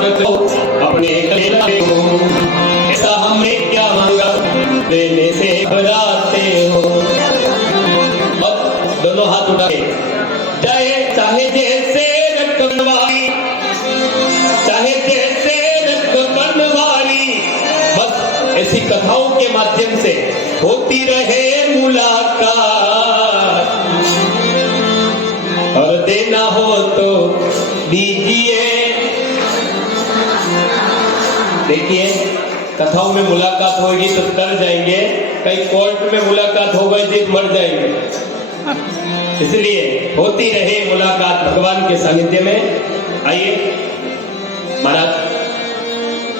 स्वागत हो अपने गले हो, ऐसा हमने क्या मांगा देने से घबराते हो। और दोनों हाथ उठा के चाहे जैसे रक्त बनवाली, चाहे जैसे रक्त बनवाली, बस ऐसी कथाओं के माध्यम से होती रहे मुलाकात, और देना हो तो दीजिए। देखिए कथाओं में मुलाकात होगी तो तर जाएंगे, कहीं कोर्ट में मुलाकात हो गई तो मर जाएंगे। इसलिए होती रहे मुलाकात भगवान के सानिध्य में। आइए महाराज,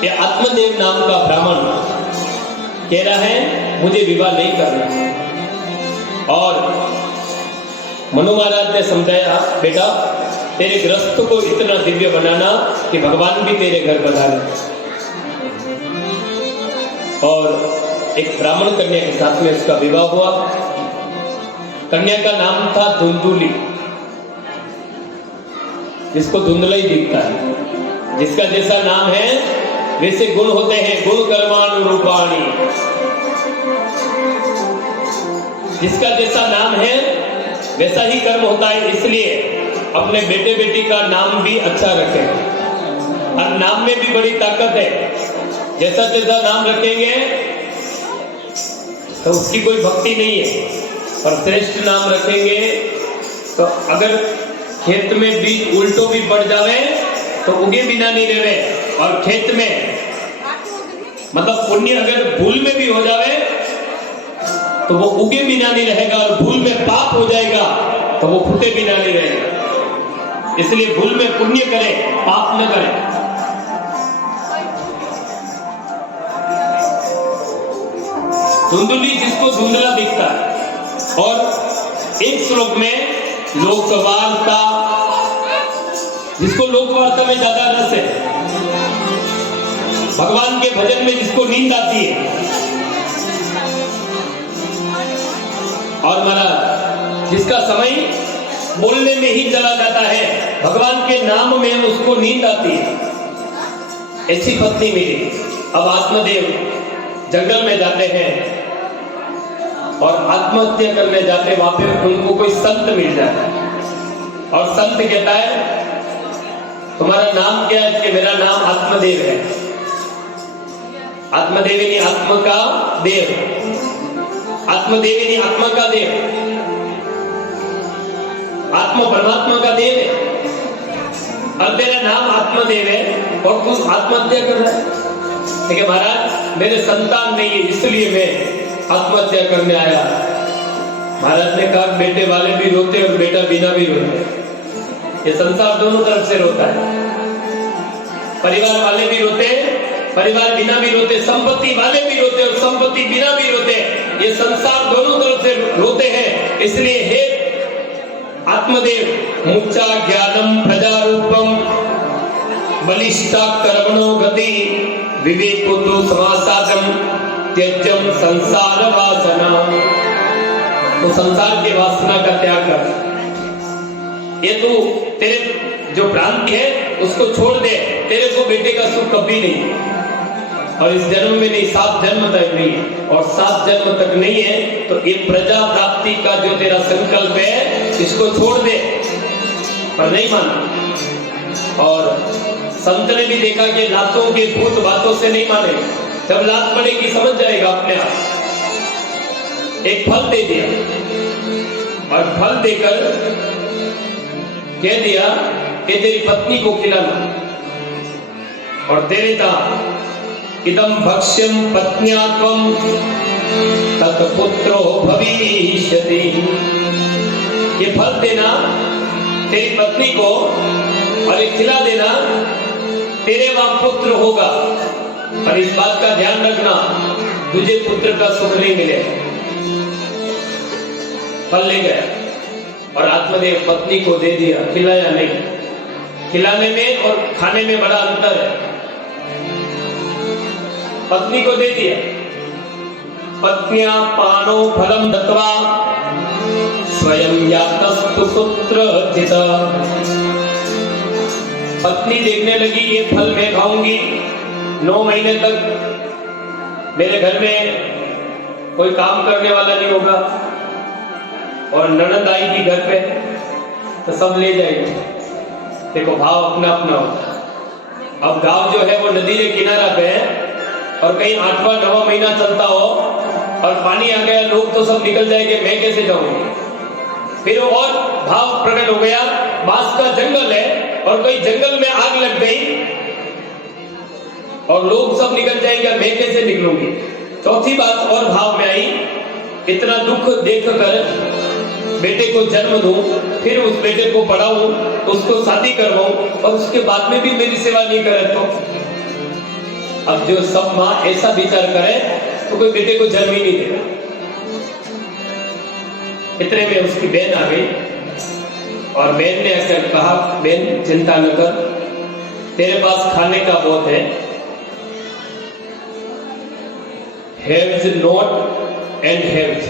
ये आत्मदेव नाम का ब्राह्मण कह रहा है मुझे विवाह नहीं करना, और मनु महाराज ने समझाया बेटा तेरे ग्रस्त को इतना दिव्य बनाना कि भगवान भी तेरे घर पधारे। और एक ब्राह्मण कन्या के साथ में उसका विवाह हुआ। कन्या का नाम था धुंधुली, जिसको धुंधला ही दिखता है। जिसका जैसा नाम है वैसे गुण होते हैं, गुण कर्मानुरूपाणि। जिसका जैसा नाम है वैसा ही कर्म होता है। इसलिए अपने बेटे बेटी का नाम भी अच्छा रखें। और नाम में भी बड़ी ताकत है। जैसा जैसा नाम रखेंगे तो उसकी कोई भक्ति नहीं है, और श्रेष्ठ नाम रखेंगे तो अगर खेत में बीज उल्टो भी पड़ जावे तो उगे बिना नहीं रहे। और खेत में मतलब पुण्य अगर भूल में भी हो जावे तो वो उगे बिना नहीं रहेगा, और भूल में पाप हो जाएगा तो वो फूटे बिना नहीं रहेगा। इसलिए भूल में पुण्य करें, पाप न करें। धुंधुली जिसको धुंधला दिखता है। और एक श्लोक में लोकवार्ता, जिसको लोकवार्ता में ज्यादा रस है, भगवान के भजन में जिसको नींद आती है, और महाराज जिसका समय बोलने में ही चला जाता है, भगवान के नाम में उसको नींद आती है, ऐसी पत्नी मिली। अब आत्मदेव जंगल में जाते हैं और आत्महत्या करने जाते, वहां पे उनको कोई संत मिल जाए, और संत कहता है तुम्हारा नाम क्या है? कि मेरा नाम आत्मदेव है। आत्मदेविनी आत्मा का देव, आत्मदेविनी आत्मा का देव, आत्मा परमात्मा का देव है, और तेरा नाम आत्मदेव है और तू आत्महत्या कर रहा है। देखिए महाराज मेरे संतान नहीं है इसलिए मैं आत्महत्या करने आया। महाराज ने कहा बेटे वाले भी रोते और बेटा बिना भी रोते। ये संसार दोनों तरफ से रोता है, परिवार वाले भी रोते, परिवार बिना भी रोते, संपत्ति वाले भी रोते और संपत्ति बिना भी रोते। ये संसार दोनों तरफ से रोते हैं। इसलिए हे आत्मदेव मुच्चा ज्ञानम प्रजारूपम बलिष्ठा कर्मणो गति विवेको तो समासादम त्यजम संसार वासना। तो संसार के वासना का त्याग कर। ये तू तेरे जो भ्रांति है उसको छोड़ दे। तेरे को बेटे का सुख कभी नहीं, और इस जन्म में नहीं, 7 जन्म तक नहीं, और 7 जन्म तक नहीं है तो ये प्रजा प्राप्ति का जो तेरा संकल्प है इसको छोड़ दे। पर नहीं माना। और संत ने भी देखा कि लातों के भूत बातों से नहीं माने। जब लात पड़ेगी समझ जाएगा अपने आप। एक फल दे दिया, और फल देकर कह दिया कि तेरी पत्नी को खिलाना, और दे देता इदम भक्ष्यम पत्न्यात्वम तत्पुत्रो भविष्यति। ये फल देना तेरी पत्नी को, और ये खिला देना तेरे वहां पुत्र होगा। पर इस बात का ध्यान रखना तुझे पुत्र का सुख नहीं मिले। फल ले गया और आत्मदेव पत्नी को दे दिया, खिलाया नहीं। खिलाने में और खाने में बड़ा अंतर है। पत्नी को दे दिया। पत्न्या पानो फलम दत्वा स्वयं यातस्तु पुत्र चिता। पत्नी देखने लगी ये फल मैं खाऊंगी, 9 महीने तक मेरे घर में कोई काम करने वाला नहीं होगा, और ननद आएगी घर पे तो सब ले जाएगी। देखो भाव अपना अपना होता है। अब गांव जो है वो नदी के किनारा पे है, और कहीं 8वां 9वां महीना चलता हो और पानी आ गया, लोग तो सब निकल जाएंगे, मैं कैसे जाऊंगी। फिर और भाव प्रकट हो गया, बांस का जंगल है और कोई जंगल में आग लग गई और लोग सब निकल जाएंगे, मैं कैसे निकलूंगी। चौथी बात और भाव में आई, इतना दुख देखकर बेटे को जन्म दूं, फिर उस बेटे को पढ़ाऊं, उसको शादी करवाऊं, और उसके बाद में भी मेरी सेवा नहीं करे तो। अब जो सब माँ ऐसा विचार करे तो कोई बेटे को जन्म ही नहीं देगा। इतने में उसकी बहन आ गई, और बहन ने आकर कहा, बहन चिंता न कर, तेरे पास खाने का बहुत है, हैव्स नॉट एंड हैव्स,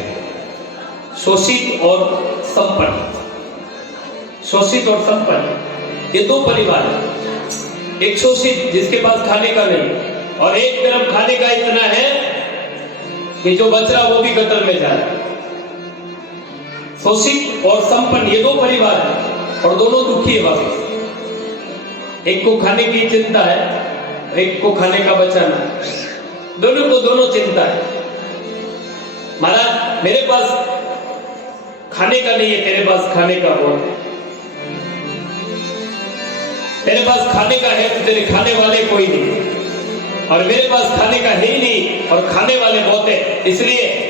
शोषित और संपन्न। शोषित और संपन्न ये दो परिवार है। एक शोषित जिसके पास खाने का नहीं, और एक तरफ खाने का इतना है कि जो बच रहा वो भी गटर में जा रहा है। शोषित और संपन्न ये दो परिवार है, और दोनों दुखी है वापस। एक को खाने की चिंता है, एक को खाने का बचाना, दोनों को दोनों चिंता है। महाराज मेरे पास खाने का नहीं है, तेरे पास खाने का बहुत है। तेरे पास खाने का है तो तेरे खाने वाले कोई नहीं, और मेरे पास खाने का है ही नहीं और खाने वाले बहुत है, इसलिए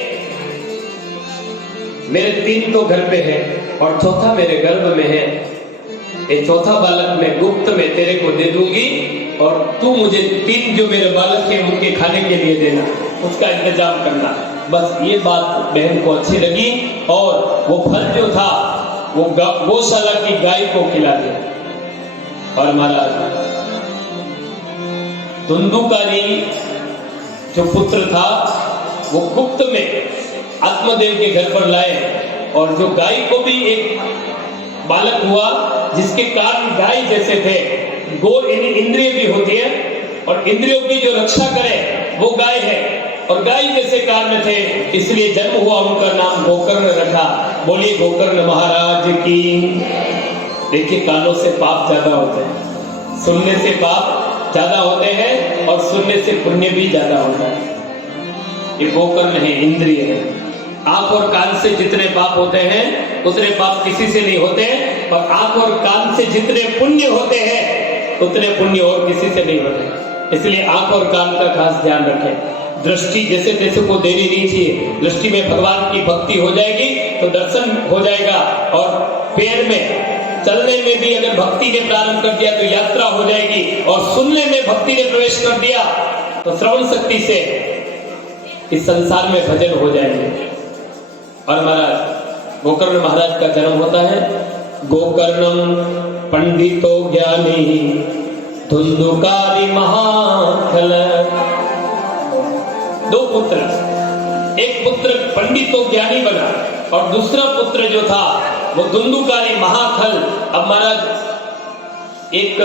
मेरे 3 तो घर पे है और चौथा मेरे गर्भ में है। ये चौथा बालक मैं गुप्त में तेरे को दे दूंगी, और तू मुझे 3 जो मेरे बालक है उनके खाने के लिए देना, उसका इंतजाम करना। बस ये बात बहन को अच्छी लगी, और वो फल जो था वो गौशाला की गाय को खिला दिया। और महाराज धुंधुकारी जो पुत्र था वो गुप्त में आत्मदेव के घर पर लाए, और जो गाय को भी एक बालक हुआ जिसके कान गाय जैसे थे। गो इंद्रिय भी होती है, और इंद्रियों की जो रक्षा करे वो गाय है, और गाय जैसे कान थे, इसलिए जन्म हुआ, उनका नाम गोकर्ण रखा। बोलिए गोकर्ण महाराज की। देखिए कानों से पाप ज्यादा होते हैं, सुनने से पाप ज्यादा होते हैं, और सुनने से पुण्य भी ज्यादा होता है। ये गोकर्ण है, इंद्रिय है। आंख और कान से जितने पाप होते हैं उतने पाप किसी से नहीं होते, और आंख और कान से जितने पुण्य होते हैं उतने पुण्य और किसी से नहीं होते। इसलिए आंख और कान का खास ध्यान रखें। दृष्टि जैसे तैसे को देनी नहीं चाहिए। दृष्टि में भगवान की भक्ति हो जाएगी तो दर्शन हो जाएगा, और पैर में चलने में भी अगर भक्ति ने प्रारंभ कर दिया तो यात्रा हो जाएगी, और सुनने में भक्ति ने प्रवेश कर दिया तो श्रवण शक्ति से इस संसार में भजन हो जाएंगे। और महाराज गोकर्ण महाराज का जन्म होता है। गोकर्णम पंडितो ज्ञानी धुंधुकारी महाखल। 2 पुत्र, एक पुत्र पंडित तो ज्ञानी बना, और दूसरा पुत्र जो था वो धुंधुकारी महाखल। अब महाराज एक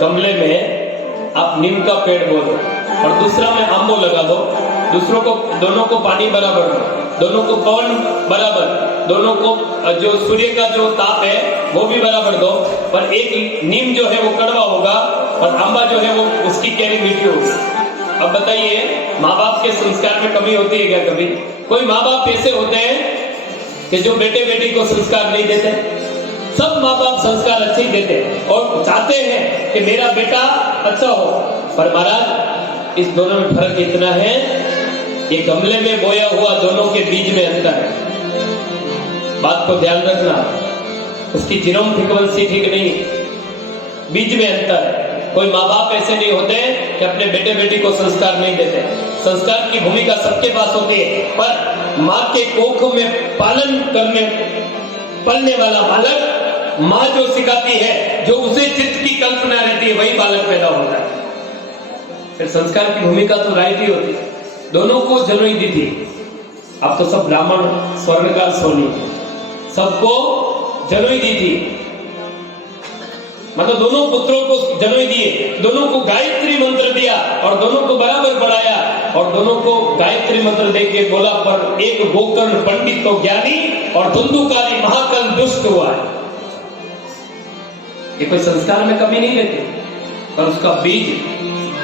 गमले में आप नीम का पेड़ बो दो, और दूसरा में आंबो लगा दो, दोनों को पानी बराबर दो, दोनों को पवन बराबर, दोनों को जो सूर्य का जो ताप है वो भी बराबर दो, पर एक नीम जो है वो कड़वा होगा और आंबा जो है वो उसकी कैरी मीठी होगी। अब बताइए माँ बाप के संस्कार में कमी होती है क्या कभी? कोई माँ बाप ऐसे होते हैं कि जो बेटे बेटी को संस्कार नहीं देते। सब माँ बाप संस्कार अच्छे ही देते हैं और चाहते हैं कि मेरा बेटा अच्छा हो, पर महाराज इस दोनों में फर्क इतना है, ये गमले में बोया हुआ दोनों के बीच में अंतर है। बात को ध्यान रखना, उसकी जीनोम फ्रीक्वेंसी ठीक नहीं, बीच में अंतर है। कोई माँ बाप ऐसे नहीं होते कि अपने बेटे बेटी को संस्कार नहीं देते। संस्कार की भूमिका सबके पास होती है, पर माँ के कोख में पालन करने पलने वाला बालक माँ जो सिखाती है, जो उसे चित्त की कल्पना रहती है, वही बालक पैदा होता है। फिर संस्कार की भूमिका तो राइट ही होती है। दोनों को जन्म दी थी। अब तो सब ब्राह्मण स्वर्णकार सोनी सबको जन्म दी थी। मतलब दोनों पुत्रों को जन्म दिए, दोनों को गायत्री मंत्र दिया और दोनों को बराबर बढ़ाया और दोनों को गायत्री मंत्र देके बोला, पर एक गोकर्ण पंडित तो ज्ञानी और धुंधुकारी महाकल दुष्ट हुआ है। ये कोई संस्कार में कमी नहीं रहती, पर उसका बीज,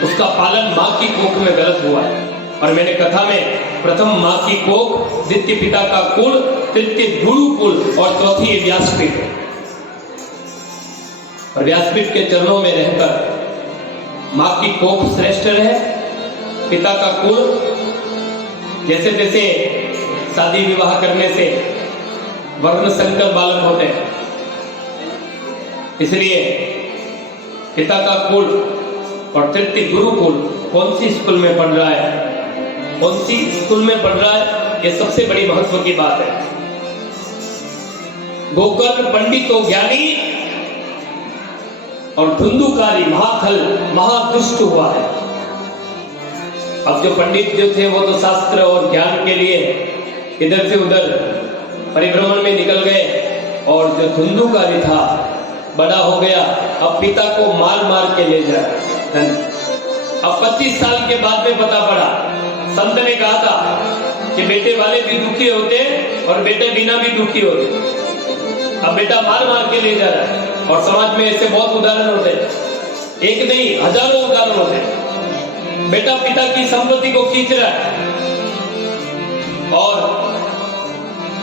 उसका पालन मां की कोख में गलत हुआ है। और मैंने कथा में प्रथम मां की कोख, द्वितीय पिता का कुल, तृतीय गुरुकुल और चौथी व्यासपीठ। और व्यासपीठ के चरणों में रहकर मां की कोख श्रेष्ठ रहे, पिता का कुल, जैसे जैसे शादी विवाह करने से वर्ण संकर बालक होते हैं, इसलिए पिता का कुल और तृतीय गुरुकुल कौन सी स्कूल में पढ़ रहा है, कौन सी स्कूल में पढ़ रहा है, ये सबसे बड़ी महत्व की बात है। गोकर्ण पंडित तो ज्ञानी और धुंधुकारी महाखल महादुष्ट हुआ है। अब जो पंडित जो थे वो तो शास्त्र और ज्ञान के लिए इधर से उधर परिभ्रमण में निकल गए, और जो धुंधुकारी था बड़ा हो गया, अब पिता को मार मार के ले जाए। अब 25 साल के बाद में पता पड़ा, संत ने कहा था कि बेटे वाले भी दुखी होते और बेटे बिना भी दुखी होते। अब बेटा मार मार के ले जा रहा है, और समाज में ऐसे बहुत उदाहरण होते हैं, एक नहीं हजारों उदाहरण होते हैं। बेटा पिता की संपत्ति को खींच रहा है, और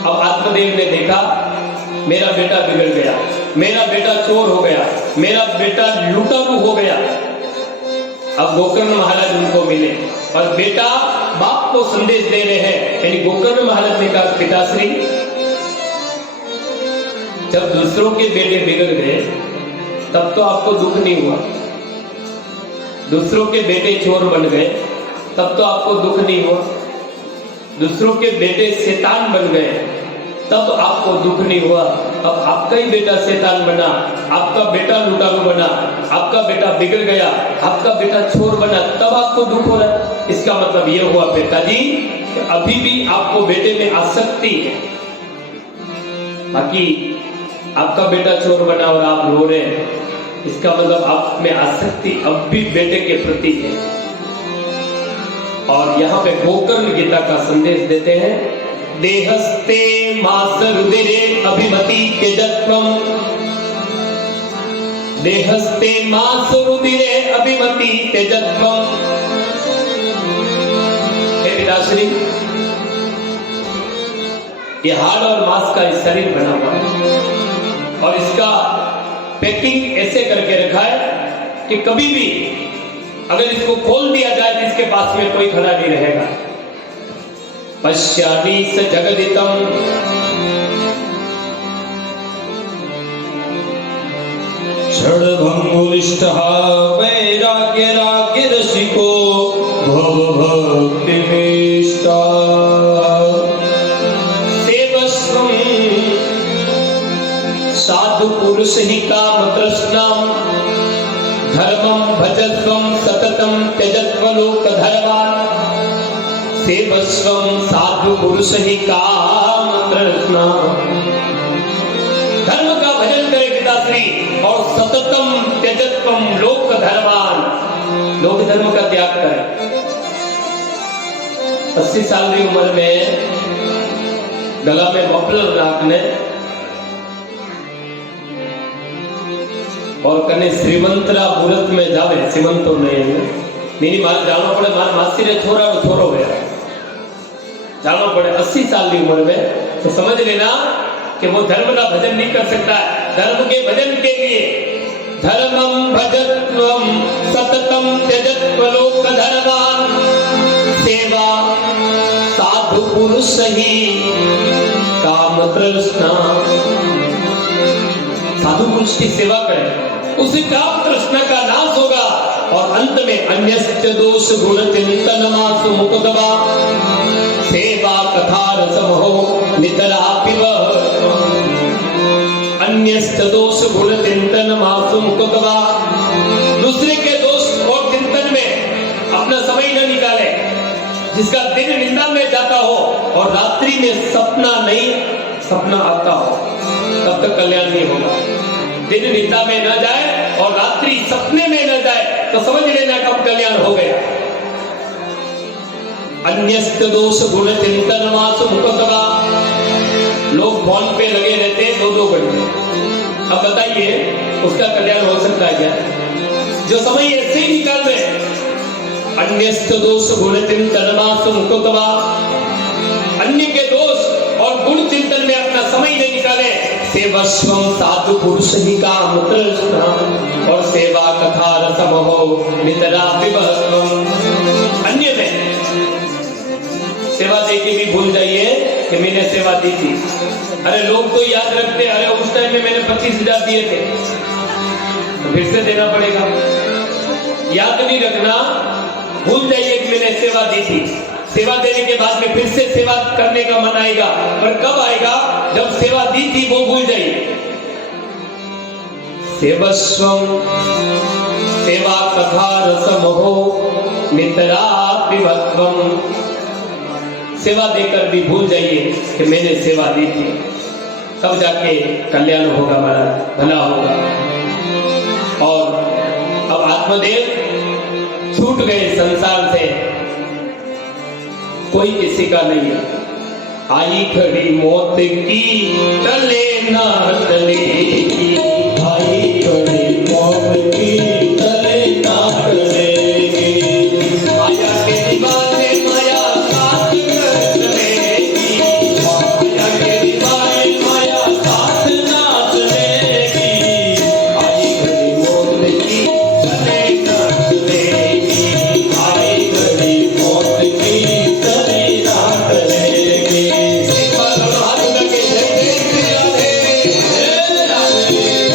अब आत्मदेव ने देखा मेरा बेटा बिगड़ गया, मेरा बेटा चोर हो गया, मेरा बेटा लुटारू हो गया। अब गोकर्ण महाराज उनको मिले और बेटा बाप को संदेश दे रहे हैं, यानी गोकर्ण महाराज ने कहा, पिताश्री जब दूसरों के बेटे बिगड़ गए तब तो आपको दुख नहीं हुआ, दूसरों के बेटे चोर बन गए तब तो आपको दुख नहीं हुआ, दूसरों के बेटे शैतान बन गए तब आपको दुख नहीं हुआ। अब आपका ही बेटा शैतान बना, आपका बेटा लुटारू बना, आपका बेटा बिगड़ गया, आपका बेटा चोर बना, तब आपको दुख हो रहा है। इसका मतलब यह हुआ पिताजी कि अभी भी आपको बेटे में आसक्ति है, बाकी आपका बेटा चोर बना और आप रो रहे हैं, इसका मतलब आप में आसक्ति अब भी बेटे के प्रति है। और यहाँ पे गोकर्ण गीता का संदेश देते हैं, देहस्ते मासरुदिरे अभिमति त्यजत्वम, देहस्ते मासरुदिरे अभिमति त्यजत्वम। हे पिताश्री, ये हाड़ और मांस का शरीर बना हुआ है और इसका पैकिंग ऐसे करके रखा है कि कभी भी अगर इसको खोल दिया जाए तो इसके पास में कोई खड़ा नहीं रहेगा। पश्यामि स जगदितम् षड्भंगुरिष्टः वैराग्य रसिको भवभक्तिनिष्ठः सेवस्वं साधु पुरुष हि काम तृष्णाम् धर्मं भजस्वं सततं त्यजत्व लोक धर्मान् सेवस्वं साधु पुरुष ही काम तृष्णा। धर्म का भजन करे पिताश्री और सततम त्यजत्वम लोक धर्मान, लोक धर्म का त्याग करे। 80 साल की उम्र में गला में मफलर नाखने और कने श्रीमंतरा मुहूर्त में जावे, श्रीमंतो नहीं मार जानो पड़े, मार मासी ने छोरा और छोरो गया जानो पड़े 80 साल की उम्र में, तो समझ लेना कि वो धर्म का भजन नहीं कर सकता है। धर्म के भजन के लिए धर्मं भजत्वं सततं त्यजत्व लोक धर्मान् सेवा साधु पुरुष ही काम तृष्णा। साधु पुरुष की सेवा करें, उसी काम तृष्णा का नाश होगा और अंत में अन्यस्य दोष गुण चिंतन मासु मुकुदवा सेवा कथा रसमहो नितरा पिब। अन्यस्य दोष गुण चिंतन मासु मुकुदवा, दूसरे के दोष और चिंतन में अपना समय न निकाले। जिसका दिन निंदा में जाता हो और रात्रि में सपना आता हो, तब तक कल्याण नहीं होगा। दिन निंदा में न जाए और रात्रि सपने में न जाए तो समझ लेना कब कल्याण हो गया। अन्यस्त दोष गुण चिंतन मास मुकतवा। लोग फोन पे लगे रहते हैं 2-2 घंटे। अब बताइए उसका कल्याण हो सकता है क्या? जो समय ऐसे ही निकाल रहे, अन्यस्त दोष गुण चिंतन मास मुकतवा, अन्य के दोष और गुण चिंतन में अपना समय नहीं निकाले। सेवस्वम साधु पुरुष ही काम तृष्णा, और सेवा कथा रसम हो नितरा विभस्वम। अन्य में सेवा दे के भी भूल जाइए कि मैंने सेवा दी थी। अरे लोग तो याद रखते, अरे उस टाइम में मैंने 25,000 दिए थे, तो फिर से देना पड़ेगा। याद नहीं रखना, भूल जाइए कि मैंने सेवा दी थी। सेवा देने के बाद में फिर से सेवा करने का मन आएगा, पर कब आएगा? जब सेवा दी थी वो भूल जाइए। सेवस्वम सेवा कथा रसम हो नितरा विभत्वम। सेवा देकर भी भूल जाइए कि मैंने सेवा दी थी, तब जाके कल्याण होगा, भला होगा। और अब आत्मदेव छूट गए संसार से, कोई किसी का नहीं है। आई घड़ी मौत की टले ना टलेगी, आई घड़ी मौत की टले ना टलेगी। माया के दीवाने माया साथ न चलेगी, माया के दीवाने माया साथ ना चलेगी। आई घड़ी मौत की टले ना टलेगी, आई घड़ी मौत की टले ना टलेगी। एक बार हाथ लगे जय जय श्री राधे, जय राधे।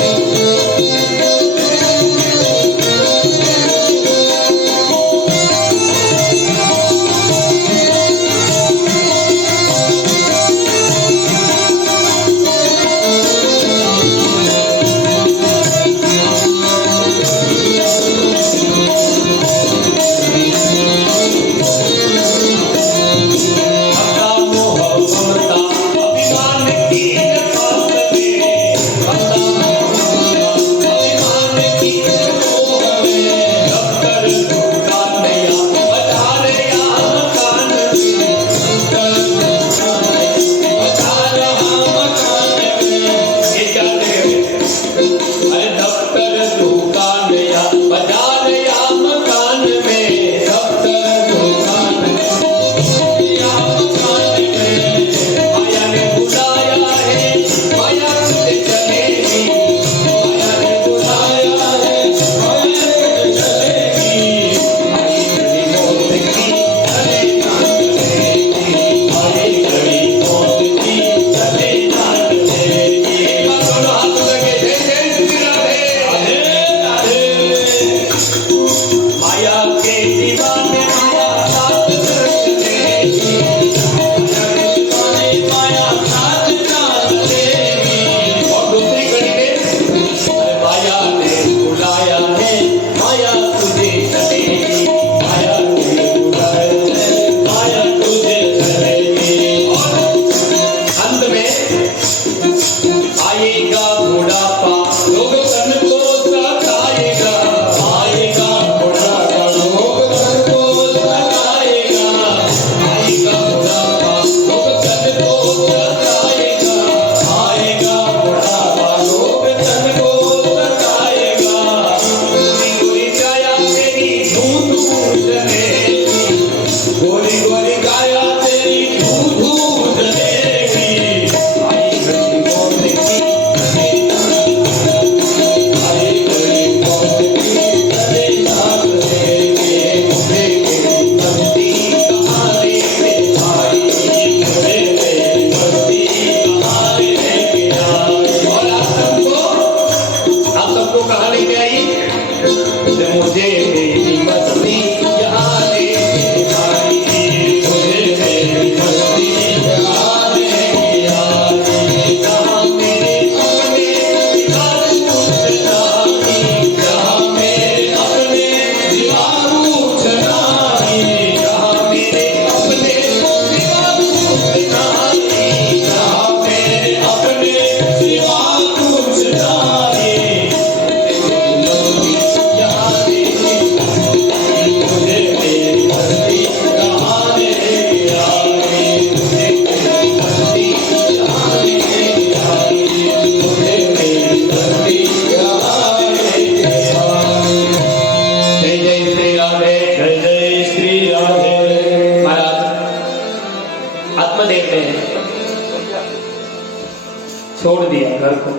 घर को।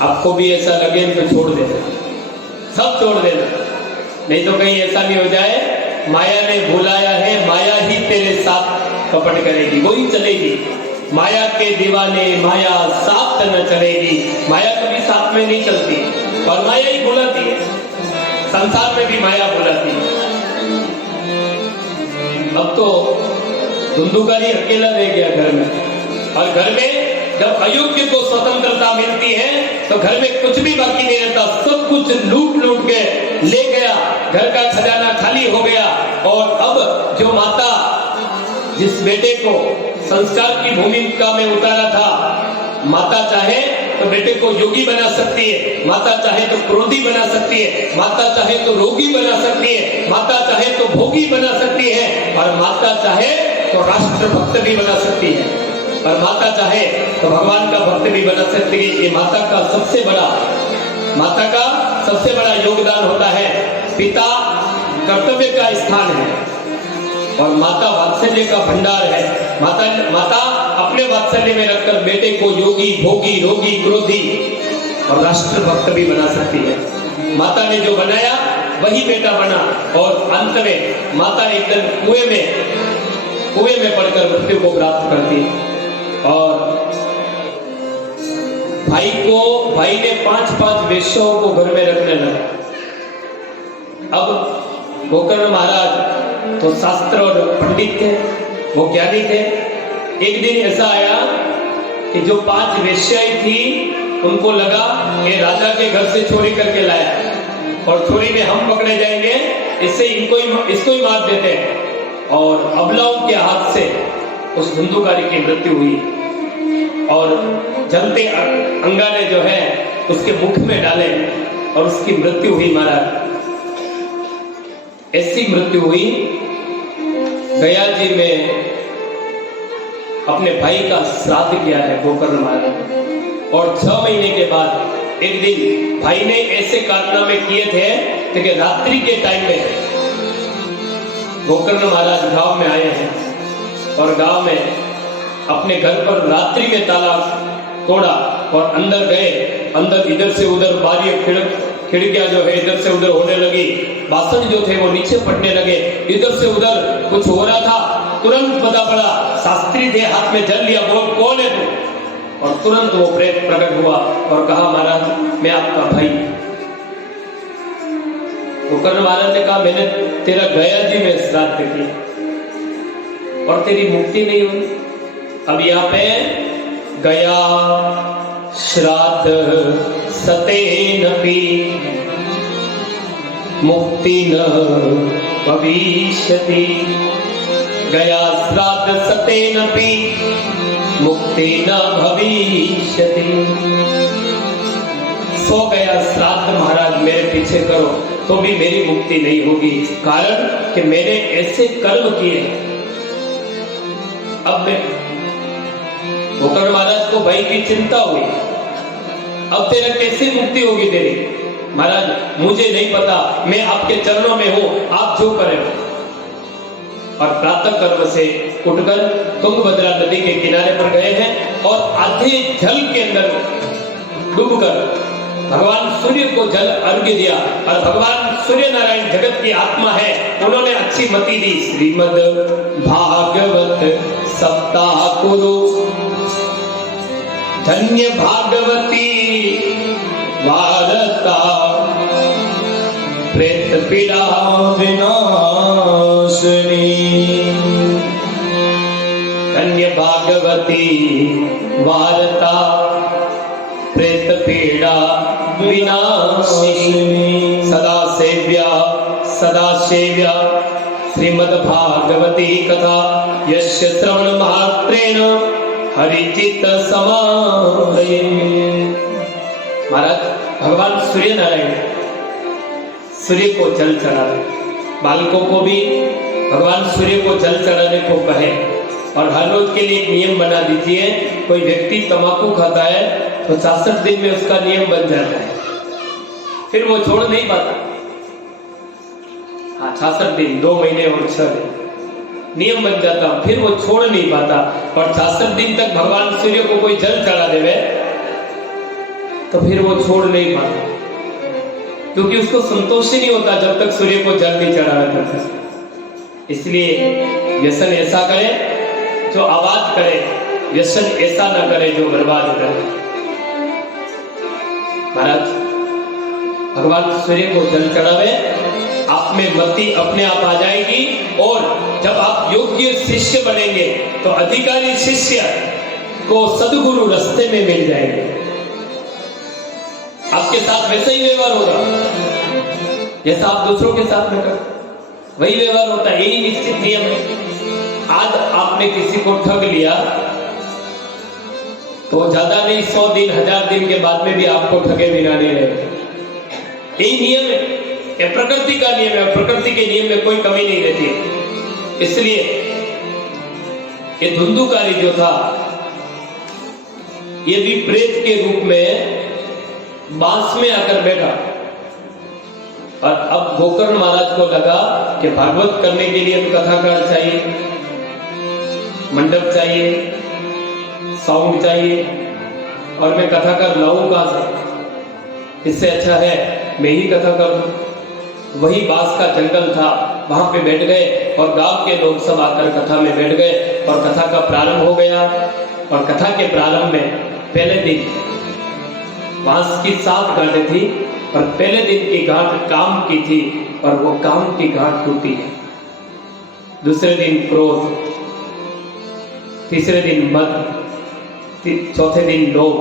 आपको भी ऐसा लगे तो छोड़ देना, सब छोड़ देना, नहीं तो कहीं ऐसा नहीं हो जाए माया ने बुलाया है, माया ही तेरे साथ कपट करेगी, वही चलेगी। माया के दीवाने माया साथ न चलेगी। माया कभी साथ में नहीं चलती और माया ही बुलाती है। संसार में भी माया बुलाती है। अब तो धुंधुकारी अकेला रह गया घर में, और घर में जब अयोग्य को स्वतंत्रता मिलती है तो घर में कुछ भी बाकी नहीं रहता, सब कुछ लूट लूट के ले गया, घर का खजाना खाली हो गया। और अब जो माता जिस बेटे को संस्कार की भूमिका में उतारा था, माता चाहे तो बेटे को योगी बना सकती है, माता चाहे तो क्रोधी बना सकती है, माता चाहे तो रोगी बना सकती है, माता चाहे तो भोगी बना सकती है, और माता चाहे तो राष्ट्र भक्त भी बना सकती है, और माता चाहे तो भगवान का भक्त भी बना सकती है। ये माता का सबसे बड़ा योगदान होता है। पिता कर्तव्य का स्थान है और माता वात्सल्य का भंडार है। माता अपने वात्सल्य में रखकर बेटे को योगी, भोगी, रोगी, क्रोधी और राष्ट्र भक्त भी बना सकती है। माता ने जो बनाया वही बेटा बना, और अंत में माता एक दिन कुएं में पड़कर मृत्यु को प्राप्त करती। और भाई ने 5-5 वेश्याओं को घर में रखने लगा। अब गोकर्ण महाराज तो शास्त्र और पंडित थे, वो ज्ञानी थे। एक दिन ऐसा आया कि जो 5 वेश्याएं थी उनको लगा कि राजा के घर से चोरी करके लाया और चोरी में हम पकड़े जाएंगे, इससे इसको ही मार देते हैं। और अबलाओं के हाथ से उस धुंधुकारी की मृत्यु हुई और जलते अंगारे जो है उसके मुख में डाले और उसकी मृत्यु हुई। महाराज ऐसी मृत्यु हुई। गया जी में अपने भाई का श्राद्ध किया है गोकर्ण महाराज, और 6 महीने के बाद एक दिन भाई ने ऐसे कारनामे किए थे कि रात्रि के टाइम में गोकर्ण महाराज गांव में आए हैं और गांव में अपने घर पर रात्रि में ताला तोड़ा और अंदर गए। अंदर इधर से उधर बारी खिड़कियां जो है इधर से उधर होने लगी, बासन जो थे वो नीचे पड़ने लगे, इधर से उधर कुछ हो रहा था। तुरंत पता पड़ा, शास्त्री थे, हाथ में जल लिया, बोल कौन है तू? और तुरंत वो प्रेत प्रकट हुआ और कहा महाराज मैं आपका भाई। गोकर्ण महाराज ने कहा मैंने तेरा गया जी में श्राद्ध किया और तेरी मुक्ति नहीं हुई। अब यहाँ पे गया श्राद्ध सतेनपि मुक्ति न भविष्यति। गया श्राद्ध सतेनपि मुक्ति न भविष्यति। सो गया श्राद्ध महाराज मेरे पीछे करो तो भी मेरी मुक्ति नहीं होगी, कारण कि मैंने ऐसे कर्म किए। अब मैं गोकर्ण महाराज को भाई की चिंता हुई, अब तेरा कैसे मुक्ति होगी तेरी? महाराज मुझे नहीं पता, मैं आपके चरणों में हूं, आप जो करें। और प्रातः कर्म से उठकर तुंगभद्रा नदी के किनारे पर गए हैं और आधे जल के अंदर डूबकर भगवान सूर्य को जल अर्घ्य दिया। और भगवान सूर्य नारायण जगत की आत्मा है, उन्होंने अच्छी मति दी। श्रीमद् भागवत सप्ताह कुरु धन्य भागवती वारता प्रेत पीड़ा विनाशिनी। धन्य भागवती वारता प्रेत पीड़ा विनाशिनी। सदा सेव्या श्रीमद् भागवती कथा यस्य श्रवण मात्रेण हरिचित समाधये। महाराज भगवान सूर्य नारायण सूर्य को जल चढ़ावे, बालकों को भी भगवान सूर्य को जल चढ़ाने को कहे। और हर रोज के लिए एक नियम बना दीजिए, कोई व्यक्ति तंबाकू खाता है तो 66 दिन में उसका नियम बन जाता है, फिर वो छोड़ नहीं पाता। हाँ 66 दिन, 2 महीने और 6 दिन। नियम बन जाता, फिर वो छोड़ नहीं पाता। और 66 दिन तक भगवान सूर्य को कोई जल चढ़ा देवे तो फिर वो छोड़ नहीं पाता, क्योंकि उसको संतोष ही नहीं होता जब तक सूर्य को जल नहीं चढ़ावे तब तक। इसलिए व्यसन ऐसा करे जो आबाद करे, व्यसन ऐसा ना करे जो बर्बाद करे। महाराज भगवान सूर्य को जल चढ़ावे, आप में मति अपने आप आ जाएगी, और जब आप योग्य शिष्य बनेंगे तो अधिकारी शिष्य को सद्गुरु रास्ते में मिल जाएंगे। आपके साथ वैसा ही व्यवहार होगा जैसा आप दूसरों के साथ में करते, वही व्यवहार होता है, यही निश्चित नियम है। आज आपने किसी को ठग लिया तो ज्यादा नहीं 100 दिन 1000 दिन के बाद में भी आपको ठगे बिना नहीं रहे। यही नियम है, ये प्रकृति का नियम है, प्रकृति के नियम में कोई कमी नहीं रहती है। इसलिए ये धुंधुकारी जो था ये भी प्रेत के रूप में बांस में आकर बैठा, और अब गोकर्ण महाराज को लगा कि भागवत करने के लिए तो कथाकार चाहिए, मंडप चाहिए, साउंड चाहिए, और मैं कथाकार लाऊं कहां से? इससे अच्छा है मैं ही कथा कर दूं। वही बांस का जंगल था, वहां पे बैठ गए और गांव के लोग सब आकर कथा में बैठ गए और कथा का प्रारंभ हो गया। और कथा के प्रारंभ में पहले दिन बांस की 7 गांठें थी, और पहले दिन की गांठ काम की थी और वो काम की गांठ टूटी है। दूसरे दिन क्रोध, तीसरे दिन मद, चौथे दिन लोभ,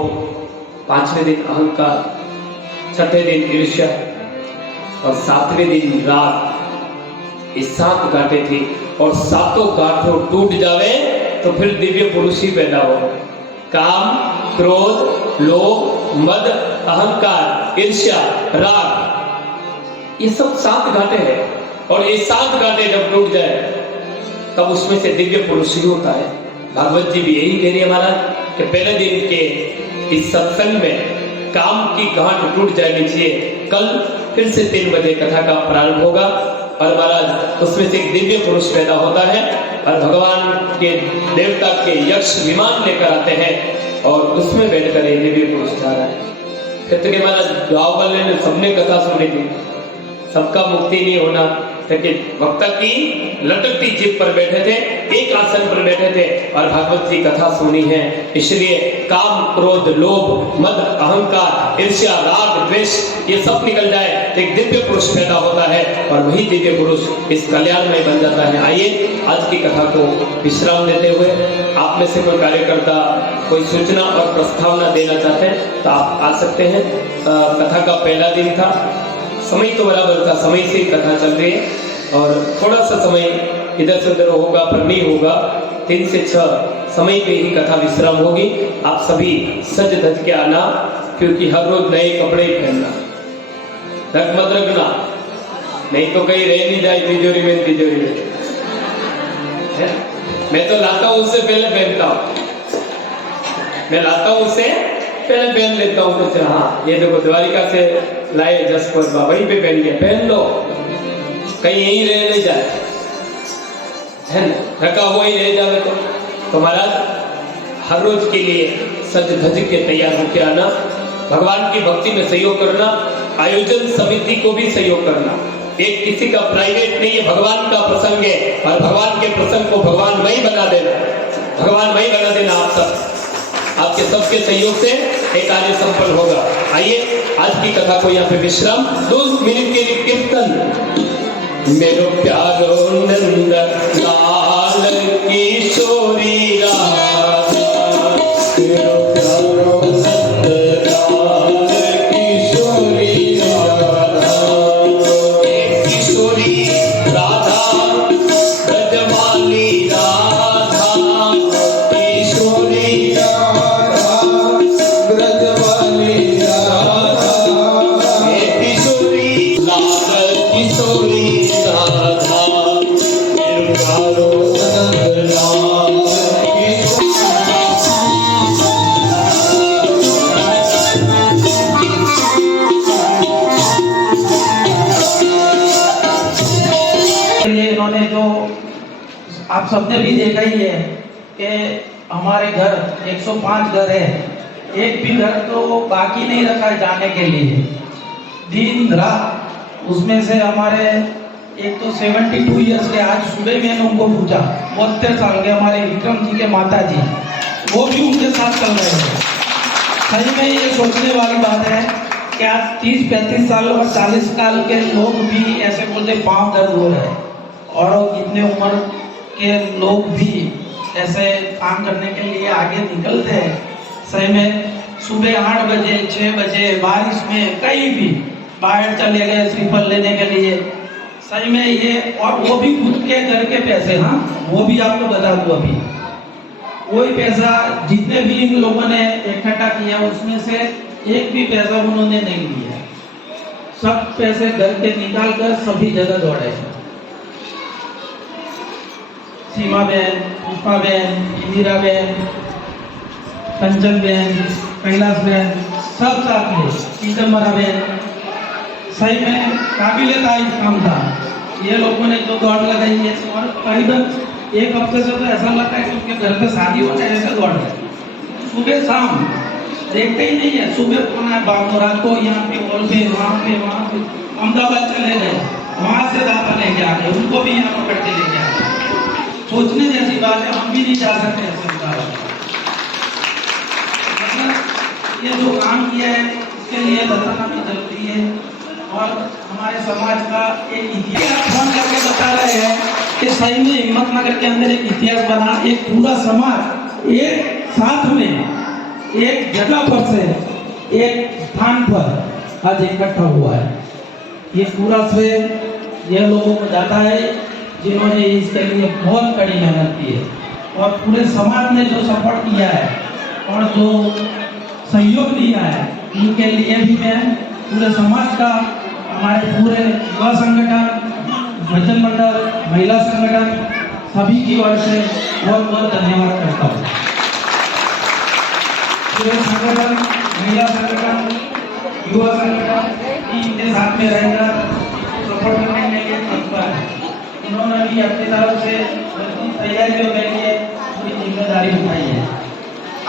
5वें दिन अहंकार, 6ठे दिन ईर्ष्या और 7वें दिन राग। ये 7 गांठें थी, और 7 गांठों टूट जावे तो फिर दिव्य पुरुष ही पैदा हो। काम, क्रोध, लोभ, मद, अहंकार, ईर्ष्या, राग, ये सब 7 गांठें हैं, और ये 7 गांठें जब टूट जाए तब उसमें से दिव्य पुरुष ही होता है। भागवत जी भी यही कह रही है महाराज कि पहले दिन के इस सत्संग में काम की गांठ टूट जानी चाहिए। कल फिर से 3 बजे कथा का प्रारंभ होगा, और महाराज उसमें से एक दिव्य पुरुष पैदा होता है, और भगवान के देवता के यक्ष विमान लेकर आते हैं, और उसमें बैठकर ये दिव्य पुरुष जा रहा है। कहते कि महाराज गाँव वाले ने सबने कथा सुनी थी, सबका मुक्ति नहीं होना, क्योंकि वक्ता की लटकती जीभ पर बैठे थे, एक आसन पर बैठे थे और भागवत की कथा सुनी है। इसलिए काम, क्रोध, लोभ, मद, अहंकार, ईर्ष्या, राग, द्वेष ये सब निकल जाए तो एक दिव्य पुरुष पैदा होता है, और वही दिव्य पुरुष इस कल्याण में बन जाता है। आइए आज की कथा को विश्राम देते हुए आप में से कोई कार्यकर्ता कोई सूचना और प्रस्तावना देना चाहते हैं तो आप आ सकते हैं। कथा का पहला दिन था, समय तो बराबर था, समय से कथा चल रही है, और थोड़ा सा समय इधर से उधर होगा पर नहीं होगा। 3 से 6 समय पे ही कथा विश्राम होगी। आप सभी सज धज के आना, क्योंकि हर रोज नए कपड़े पहनना, रख मत रखना, नहीं तो कहीं रह नहीं जाए तिजोरी में। मैं तो लाता हूं उससे पहले पहनता हूं, मैं लाता हूं उससे पहले पहन लेता हूं कुछ। हाँ, ये देखो द्वारिका से लाए जसपुर बाबा, वहीं पे पहन लिया, पहन लो, कहीं यहीं रह नहीं जाए, है ना, रखा हुआ ही रह जाए। तो महाराज हर रोज के लिए सज धज के तैयार होकर आना, भगवान की भक्ति में सहयोग करना, आयोजन समिति को भी सहयोग करना। एक किसी का प्राइवेट नहीं है, भगवान का प्रसंग है, और भगवान के प्रसंग को भगवानमय बना देना, भगवानमय बना देना। आप सब आपके सबके सहयोग से एक कार्य संपन्न होगा। आइए आज की कथा को यहाँ पे विश्राम 2 मिनट के लिए कीर्तन। मेरो प्यारो नंद लाल किशोरी राधा, मेरो प्यारो नंद लाल किशोरी राधा, किशोरी राधा ब्रजवाली राधा, किशोरी राधा ब्रजवाली राधा, किशोरी लाल किशोरी राधा, मेरो प्यारो नंद लाल इन्होंने जो आप सबने भी देखा ही है कि हमारे घर 105 घर है, एक भी घर तो बाकी नहीं रखा है जाने के लिए, दिन रात। उसमें से हमारे एक तो 72 ईयर्स के, आज सुबह मैंने उनको पूछा, 72 साल के हमारे विक्रम जी के माता जी, वो भी उनके साथ चल रहे हैं। सही में ये सोचने वाली बात है कि आज 30-35 साल और 40 साल के लोग भी ऐसे बोलते पाँव दर्द हो रहा है, और इतने उम्र के लोग भी ऐसे काम करने के लिए आगे निकलते हैं। सही में सुबह 8 बजे 6 बजे बारिश में कहीं भी बाहर चले गए स्लीपर लेने के लिए। सही में ये, और वो भी खुद के घर के पैसे, हाँ वो भी आपको बता दूं, अभी वही पैसा जितने भी इन लोगों ने इकट्ठा किया उसमें से एक भी पैसा उन्होंने नहीं लिया, सब पैसे घर के निकाल कर सभी जगह दौड़े। सीमा बहन, पुष्पा बहन, इंदिरा बहन, कंचन बहन, कैलाश बहन, सब साथ में, चिदम्बरा बहन। सही में काबिले तारीफ काम था ये लोगों ने जो दौड़ लगाई है, और करीबन एक हफ्ते से तो ऐसा लगता है कि उनके घर पे शादी होने ऐसे दौड़ रहे, सुबह शाम देखते ही नहीं है। सुबह पुनः रात को यहाँ पे हॉल पे, वहाँ पे अहमदाबाद चले गए, वहाँ से दाता लेके आ गए, उनको भी यहाँ पकड़ के लेके आ गए। सोचने जैसी बात है, हम भी नहीं जा सकते ऐसे अहमदाबाद। ये जो काम किया है इसके लिए बताना भी जरूरी है, और हमारे समाज का एक इतिहास फोन करके बता रहे हैं कि सही में हिम्मतनगर के अंदर एक इतिहास बना, एक पूरा समाज एक साथ में एक जगह पर से एक स्थान पर आज इकट्ठा हुआ है। ये पूरा श्रेय ये लोगों को जाता है जिन्होंने इसके लिए बहुत कड़ी मेहनत की है, और पूरे समाज ने जो सपोर्ट किया है और जो सहयोग दिया है, उनके लिए भी मैं पूरे समाज का, हमारे पूरे युवा संगठन, भजन मंडल, महिला संगठन सभी की ओर से बहुत बहुत धन्यवाद करता हूँ। पूरे संगठन, महिला संगठन, युवा संगठन इनके साथ में रहकर सपोर्ट करने के लिए तत्पर है। इन्होंने भी अपनी तरफ से तैयारियों के लिए पूरी जिम्मेदारी उठाई है।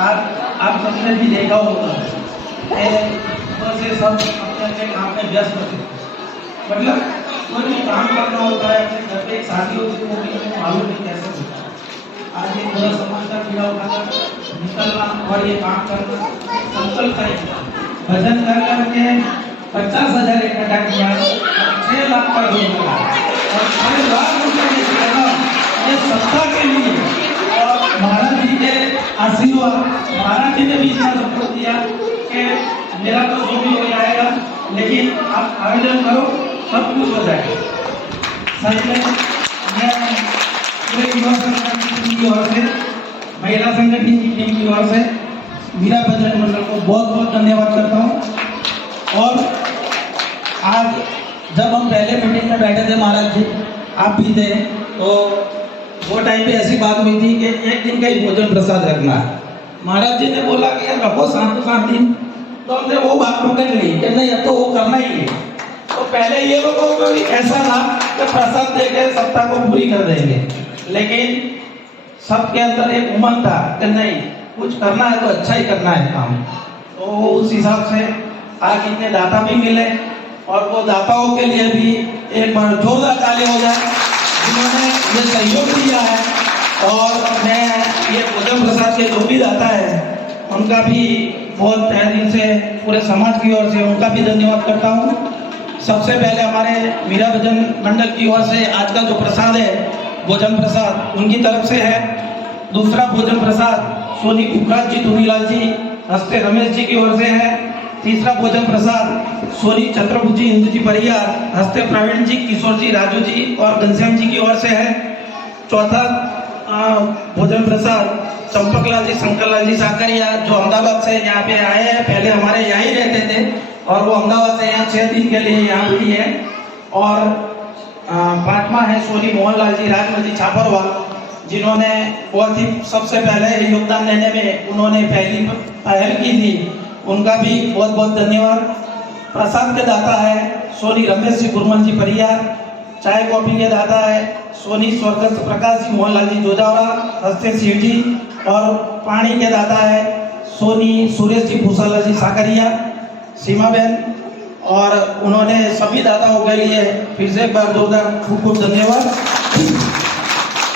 आज आप सबने भी देखा होगा से सब अपने अपने काम में व्यस्त थे, मतलब कोई भी काम करना होता है, अपने घर पे एक शादी होती है, वो भी मालूम नहीं कैसे होता है। आज ये पूरा समाज का पीड़ा उठाकर निकलना और ये काम करना संकल्प है। भजन कर करके 50,000 इकट्ठा किया, 6 लाख का ढोल लगा, और 6 लाख रुपये ये सत्ता के लिए, और महाराज जी के आशीर्वाद, महाराज जी ने भी इतना सपोर्ट दिया कि मेरा तो जो भी हो जाएगा, लेकिन आप आयोजन करो, सब कुछ हो जाएगा। सही में मैं पूरे युवा संगठन की ओर से, महिला संगठन की टीम की ओर से मीरा भजन मंडल को बहुत बहुत धन्यवाद करता हूँ। और आज जब हम पहले मीटिंग में बैठे थे, महाराज जी आप भी थे, तो वो टाइम पे ऐसी बात हुई थी कि एक दिन का ही भोजन प्रसाद रखना है। महाराज जी ने बोला कि यार रखो 7 दिन, तो हमने वो बात पकड़ ली कि नहीं अब तो वो करना ही है। तो पहले ये लोगों को भी ऐसा था कि प्रसाद देकर सप्ताह को पूरी कर देंगे, लेकिन सबके अंदर एक उमंग था कि नहीं कुछ करना है तो अच्छा ही करना है काम। तो उस हिसाब से आज इतने दाता भी मिले, और वो दाताओं के लिए भी एक बार जोरदार ताली हो जाए जिन्होंने ये सहयोग दिया है। और मैं ये भोजन प्रसाद के जो भी दाता है उनका भी बहुत तहे दिल से पूरे समाज की ओर से उनका भी धन्यवाद करता हूँ। सबसे पहले हमारे मीरा भजन मंडल की ओर से आज का जो प्रसाद है भोजन प्रसाद उनकी तरफ से है। दूसरा भोजन प्रसाद सोनी कुकराज जी, धुनीलाल जी, हस्ते रमेश जी की ओर से है। तीसरा भोजन प्रसाद सोनी छत्रभुज जी, हिंदू जी परियार, हस्ते प्रवीण जी, किशोर जी, राजू जी और घनश्याम जी की ओर से है। चौथा भोजन प्रसाद चंपकलाल जी, शंकरलाल जी साकरिया जो अहमदाबाद से यहाँ पे आए हैं, पहले हमारे यहाँ ही रहते थे और वो अहमदाबाद से यहाँ 6 दिन के लिए यहाँ भी है। और पांचवा है सोनी मोहनलाल जी, राजमती छापरवाल, जिन्होंने बहुत ही सबसे पहले योगदान देने में उन्होंने पहल की थी, उनका भी बहुत बहुत धन्यवाद। प्रसाद के दाता है सोनी रमेश जी, गुरमन जी परियार, चाय कॉफी के दाता है सोनी स्वर्गस्थ प्रकाश जी मोहनलाल जी जोजावरा हस्ते शिव जी, और पानी के दाता है सोनी सुरेश जी भूसाला जी साकरिया सीमा बहन, और उन्होंने सभी दाताओं के लिए फिर से एक बार जोरदार खूब खूब धन्यवाद।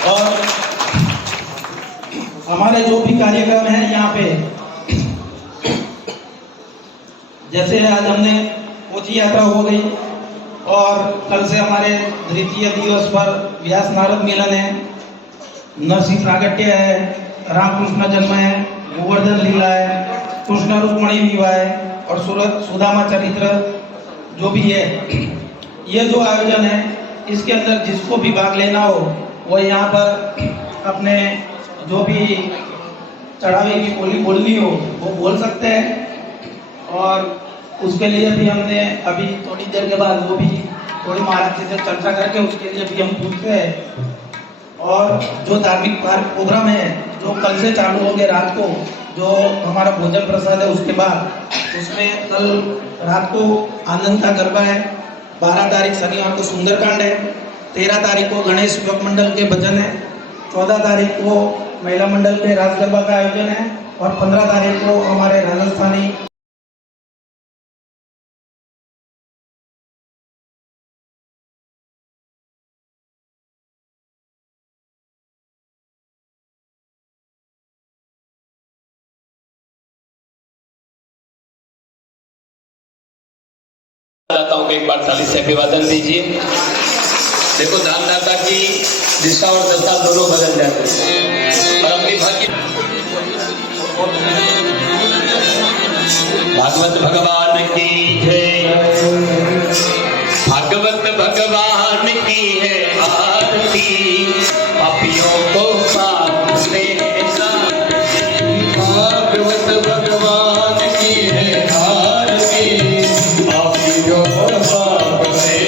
और हमारे जो भी कार्यक्रम है यहाँ पे, जैसे आज हमने पोथी यात्रा हो गई और कल से हमारे द्वितीय दिवस पर व्यास नारद मिलन है, नरसिंह प्रागट्य है, रामकृष्ण जन्म है, गोवर्धन लीला है, कृष्ण रुक्मणी विवाह है और सुदामा चरित्र जो भी है। ये जो आयोजन है इसके अंदर जिसको भी भाग लेना हो वो यहाँ पर अपने जो भी चढ़ावे की बोली बोलनी हो वो बोल सकते हैं। और उसके लिए भी हमने अभी थोड़ी देर के बाद वो भी थोड़ी महाराज जी से चर्चा करके उसके लिए भी हम पूछते हैं। और जो धार्मिक प्रोग्राम है जो कल से चालू हो गए रात को, जो हमारा भोजन प्रसाद है उसके बाद, उसमें कल रात को आनंद का गरबा है, 12 तारीख शनिवार को सुंदरकांड है, 13 तारीख को गणेश युवक मंडल के भजन है, 14 तारीख को महिला मंडल के रास गरबा का आयोजन है और 15 तारीख को हमारे राजस्थानी दाताओं को एक बार ताली से अभिवादन दीजिए। देखो दानदाता की दिशा और दशा दोनों बदल जाते हैं और अपनी भाग्य। भागवत भगवान की जय, भागवत भगवान की है आरती, पापियों को पाप से भागवत भगवान की है आरती, पापियों को पाप से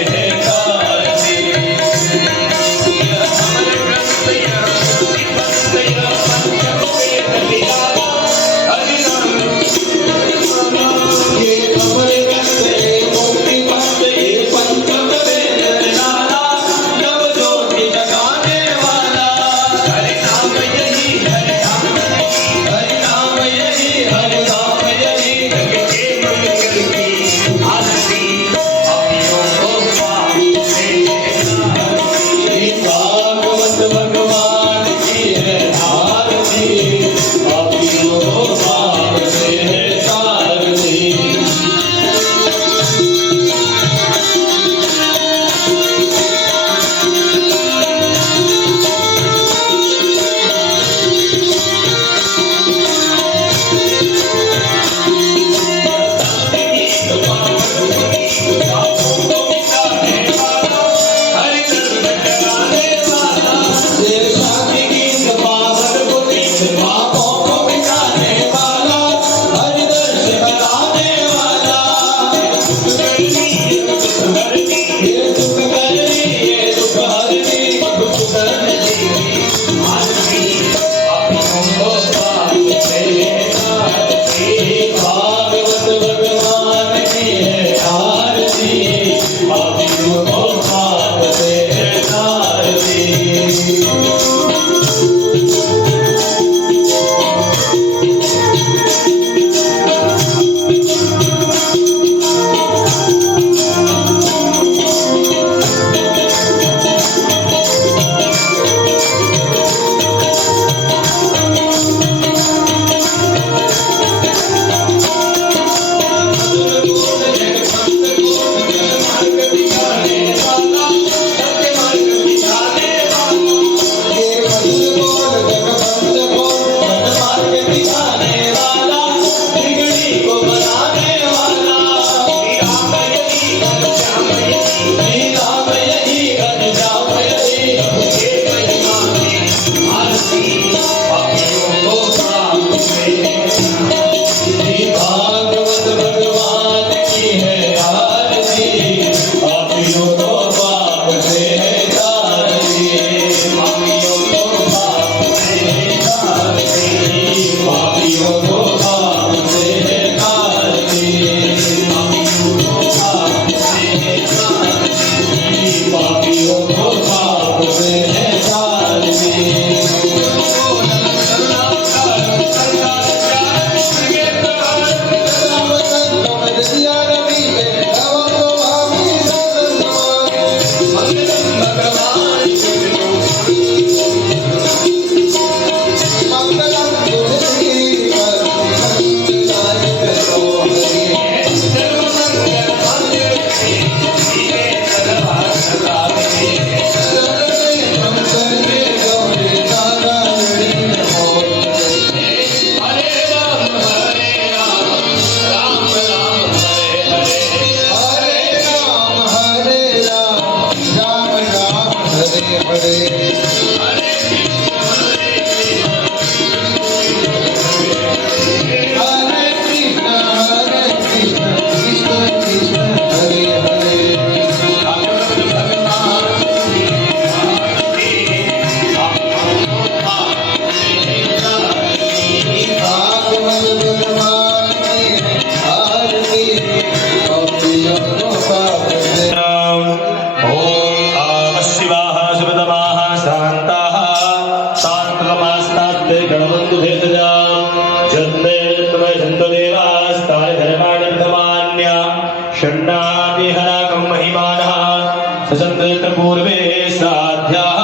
पूर्वे साध्याः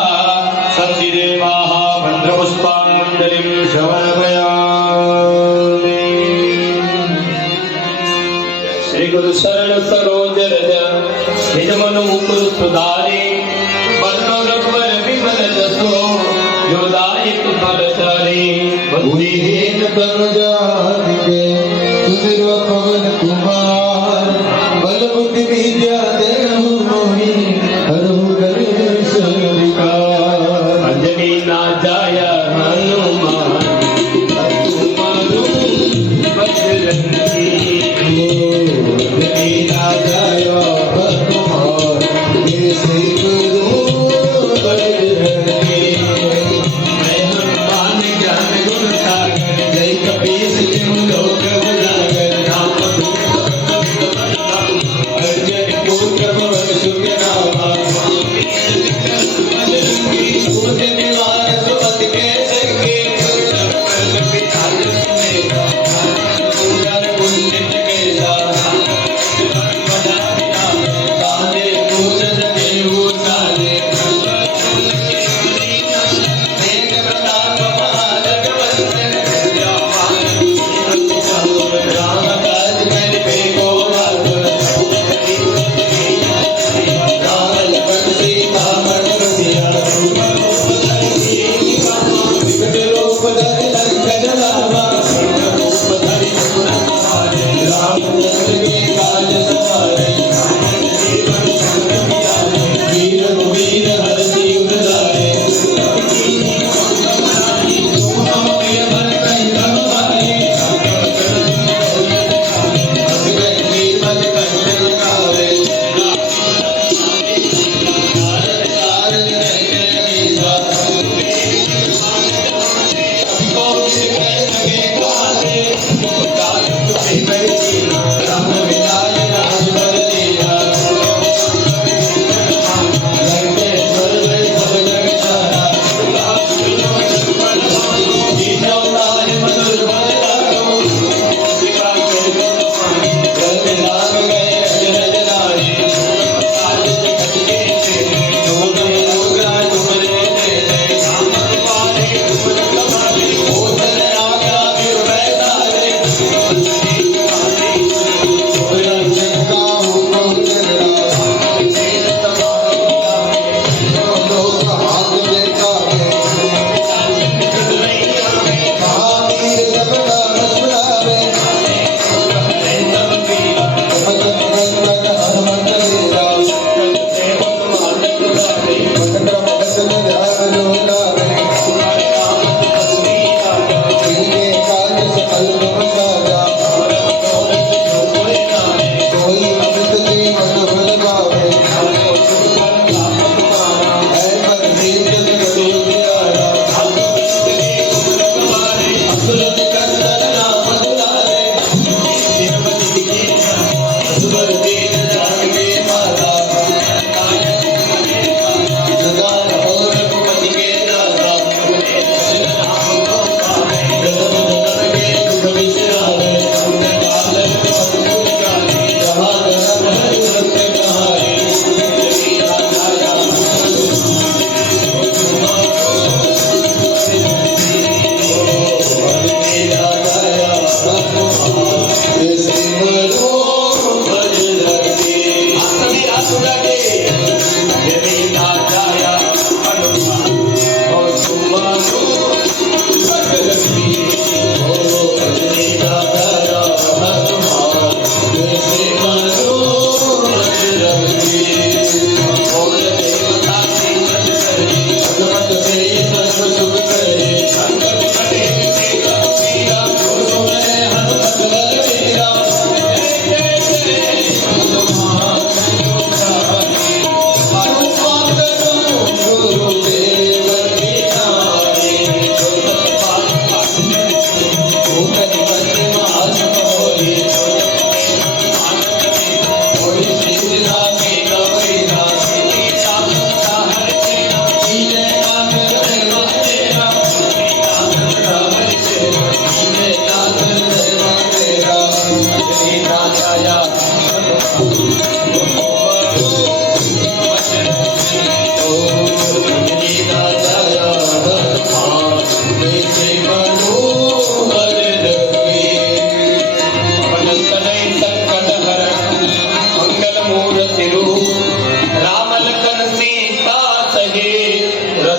सन्ति देवाः मन्त्रपुष्पाञ्जलिं समर्पयामि। श्री गुरु शरण सरोज रज निज मन मुकुर सुधारे बरनो रघुवर विमल जसो जो दायिक फल चारे बुद्धिहीन तनु जानिके सुमिर पवन कुमार बल बुद्धि विद्या देहु मोहि हरहु कलेश विकार। अंजनी ना जाय हनुमान तुम्हारो बजरंगी अंजनी ना जाय हनुमान ऐसे गुरु बजरंगी। मैं हनुमान ज्ञान गुण सागर जय कपीस तिहु लोक उजागर नाम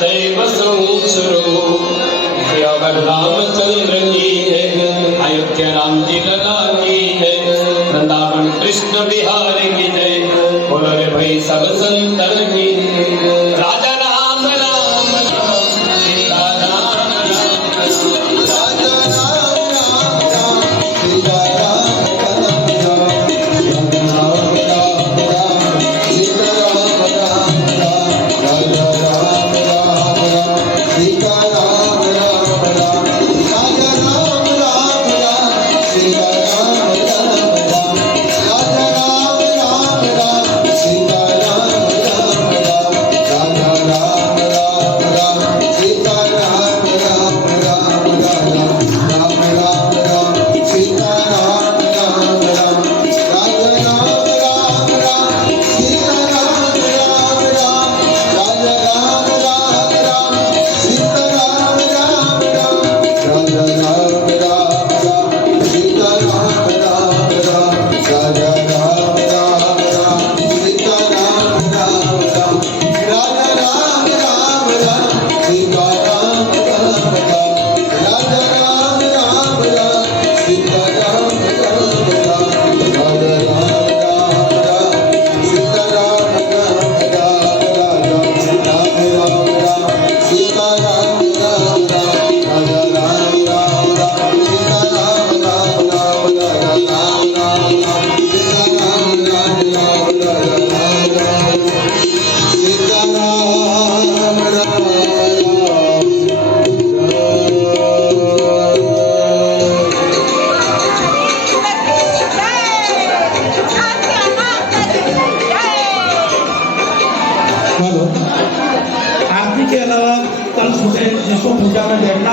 सदैव सोच रो सियावर रामचंद्र की है अयोध्या राम जी लला की है वृंदावन कृष्ण बिहार की जय बोलो रे भाई सब संतर की राजा राम राम राम सीता राम राम राजा राम राम राम सीता राम राम राम राम राम राम सीता राम राम राम राजा राम राम राम सीता राम राम राम राजा राम राम राम सीता राम राम राम राजा राम राम राम सीता राम राम राम राजा राम राम राम सीता राम राम राम राजा राम राम राम सीता राम राम राम राजा राम राम राम सीता राम राम राम राजा राम राम राम सीता राम राम राम राजा राम राम राम सीता राम राम राम राजा राम राम राम सीता राम राम राम राजा राम राम राम सीता राम राम राम राजा राम राम राम सीता राम राम राम राजा राम राम राम सीता राम राम राम राजा राम राम राम सीता राम राम राम राजा राम राम राम सीता राम राम राम राजा राम राम राम सीता राम राम राम राजा राम राम सीता राम राम हेलो आरती के अलावा कल सुबह जिसको पूजा में बैठना